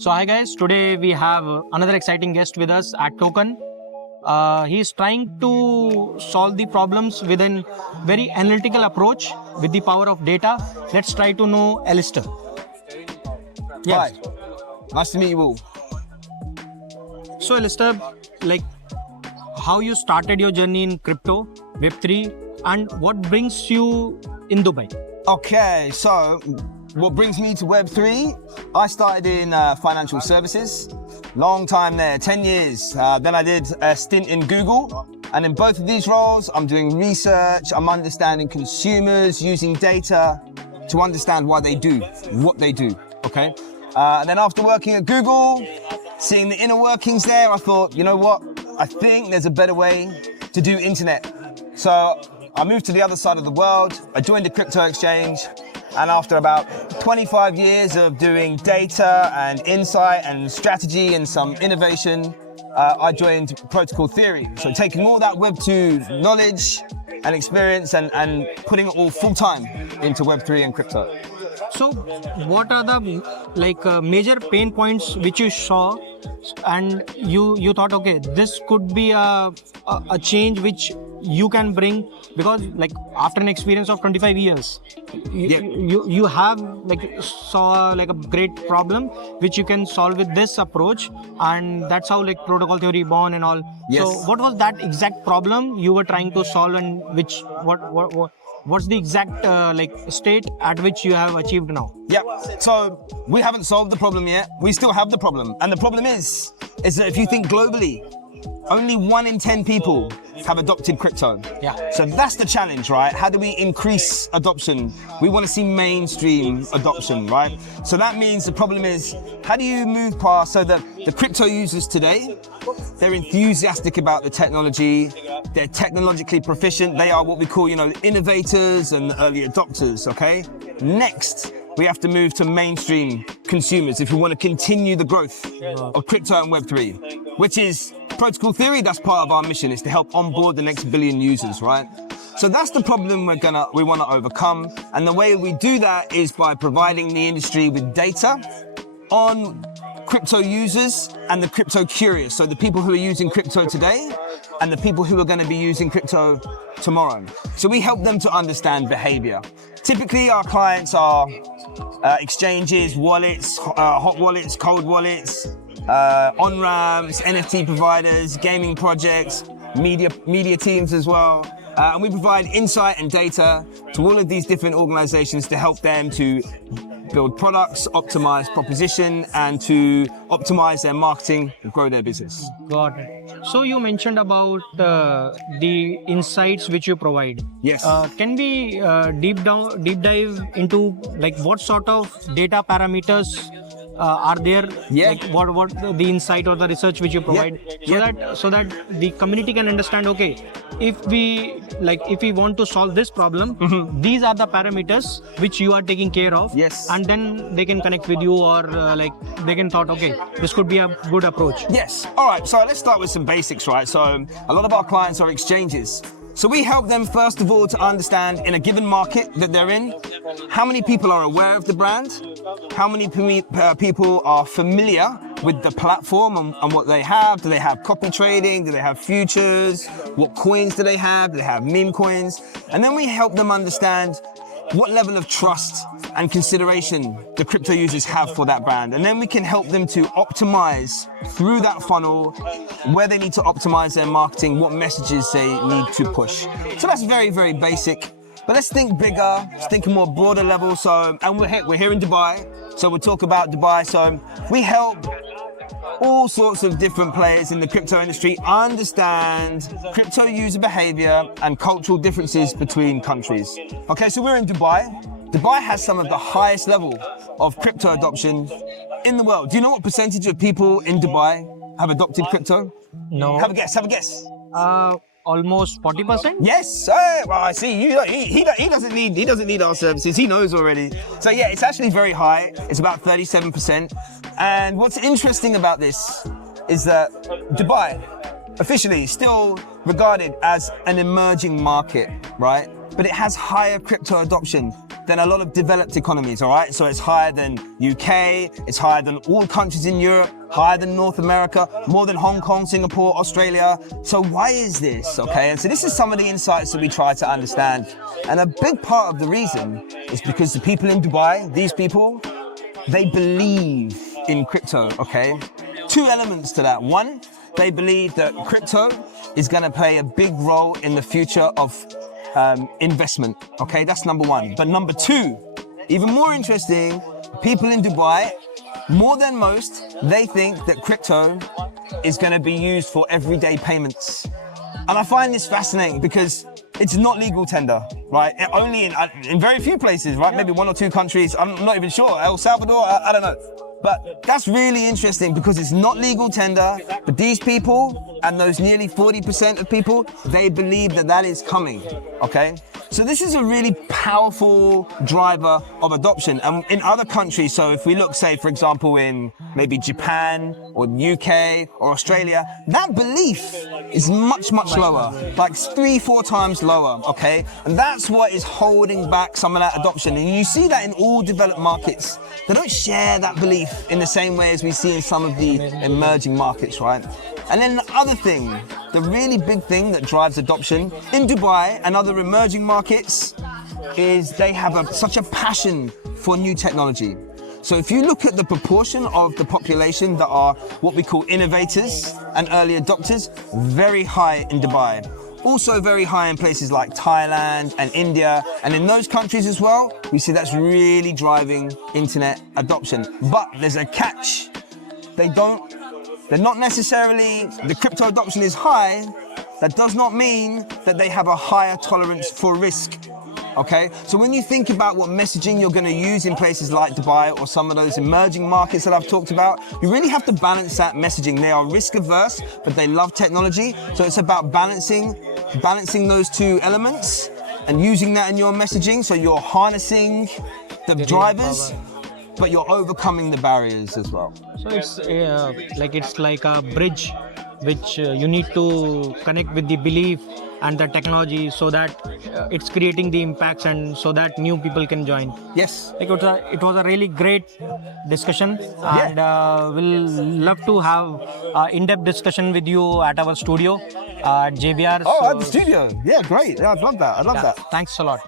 So hi guys, today we have another exciting guest with us at Token. He is trying to solve the problems with a very analytical approach with the power of data. Let's try to know Alistair. Yes. Hi, nice to meet you all. So Alistair, like how you started your journey in crypto, Web3, and what brings you in Dubai? Okay, so what brings me to Web3? I started in financial services, long time there, 10 years. Then I did a stint in Google. And in both of these roles, I'm doing research, I'm understanding consumers, using data to understand why they do what they do, okay? And then after working at Google, seeing the inner workings there, I thought, you know what? I think there's a better way to do internet. So I moved to the other side of the world. I joined a crypto exchange. And after about 25 years of doing data and insight and strategy and some innovation, I joined Protocol Theory. So taking all that Web2 knowledge and experience and putting it all full-time into Web3 and crypto. So what are the major pain points which you saw and you thought, okay, this could be a change which you can bring, because like after an experience of 25 years, you have saw a great problem which you can solve with this approach, and that's how Protocol Theory born and all. Yes. So what was that exact problem you were trying to solve, and what's the exact state at which you have achieved now? Yeah, so we haven't solved the problem yet. We still have the problem. And the problem is that if you think globally, only 1 in 10 people have adopted crypto. Yeah. So that's the challenge, right? How do we increase adoption? We want to see mainstream adoption, right? So that means the problem is, how do you move past, so the crypto users today, they're enthusiastic about the technology, they're technologically proficient, they are what we call, innovators and early adopters, okay? Next, we have to move to mainstream consumers if we want to continue the growth of crypto and Web3, which is Protocol Theory. That's part of our mission, is to help onboard the next billion users, right? So that's the problem we want to overcome. And the way we do that is by providing the industry with data on crypto users and the crypto curious. So the people who are using crypto today and the people who are going to be using crypto tomorrow. So we help them to understand behavior. Typically our clients are exchanges, wallets, hot wallets, cold wallets, on-ramps, NFT providers, gaming projects, media teams as well. And we provide insight and data to all of these different organizations to help them to build products, optimize proposition, and to optimize their marketing and grow their business. Got it. So you mentioned about the insights which you provide. Yes. Can we deep dive into what sort of data parameters are there? Yeah. What the insight or the research which you provide, so that the community can understand, okay, if we want to solve this problem, these are the parameters which you are taking care of. Yes. And then they can connect with you, or they can thought, okay, this could be a good approach. Yes. All right. So let's start with some basics, right? So a lot of our clients are exchanges. So we help them, first of all, to understand in a given market that they're in, how many people are aware of the brand, how many people are familiar with the platform and what they have. Do they have copy trading? Do they have futures? What coins do they have? Do they have meme coins? And then we help them understand what level of trust and consideration the crypto users have for that brand. And then we can help them to optimize through that funnel, where they need to optimize their marketing, what messages they need to push. So that's very, very basic. But let's think bigger, let's think a more broader level. So, and we're here in Dubai, so we'll talk about Dubai. So we help all sorts of different players in the crypto industry understand crypto user behavior and cultural differences between countries. Okay, so we're in Dubai. Dubai has some of the highest level of crypto adoption in the world. Do you know what percentage of people in Dubai have adopted crypto? No. Have a guess. Almost 40%. Yes. Well, I see. He doesn't need our services. He knows already. So yeah, it's actually very high. It's about 37%. And what's interesting about this is that Dubai, officially, is still regarded as an emerging market, right? But it has higher crypto adoption than a lot of developed economies, all right? So it's higher than UK, it's higher than all countries in Europe, higher than North America, more than Hong Kong, Singapore, Australia. So why is this, okay? And so this is some of the insights that we try to understand. And a big part of the reason is because the people in Dubai, these people, they believe in crypto, okay? Two elements to that. One, they believe that crypto is going to play a big role in the future of investment, okay? That's number one. But number two, even more interesting, people in Dubai, more than most, they think that crypto is going to be used for everyday payments. And I find this fascinating because it's not legal tender, right? Only in very few places, right? Maybe one or two countries, I'm not even sure. El Salvador, I don't know. But that's really interesting because it's not legal tender, but these people and those nearly 40% of people, they believe that that is coming, okay? So this is a really powerful driver of adoption. And in other countries, so if we look, say, for example, in maybe Japan or UK or Australia, that belief is much, much lower, like 3-4 times lower, okay? And that's what is holding back some of that adoption. And you see that in all developed markets. They don't share that belief in the same way as we see in some of the emerging markets, right? And then the other thing, the really big thing that drives adoption in Dubai and other emerging markets is they have such a passion for new technology. So if you look at the proportion of the population that are what we call innovators and early adopters, very high in Dubai. Also very high in places like Thailand and India. And in those countries as well, we see that's really driving internet adoption. But there's a catch. They're not necessarily, the crypto adoption is high. That does not mean that they have a higher tolerance for risk. Okay, so when you think about what messaging you're going to use in places like Dubai or some of those emerging markets that I've talked about, you really have to balance that messaging. They are risk averse, but they love technology. So it's about balancing those two elements and using that in your messaging. So you're harnessing the drivers, but you're overcoming the barriers as well. So it's like a bridge which you need to connect with the belief and the technology so that it's creating the impacts and so that new people can join. Yes. Like it was a really great discussion, and we'll love to have in-depth discussion with you at our studio at JBR. Oh, at the studio. Yeah, great. Yeah, I'd love that. I'd love that. Thanks a lot.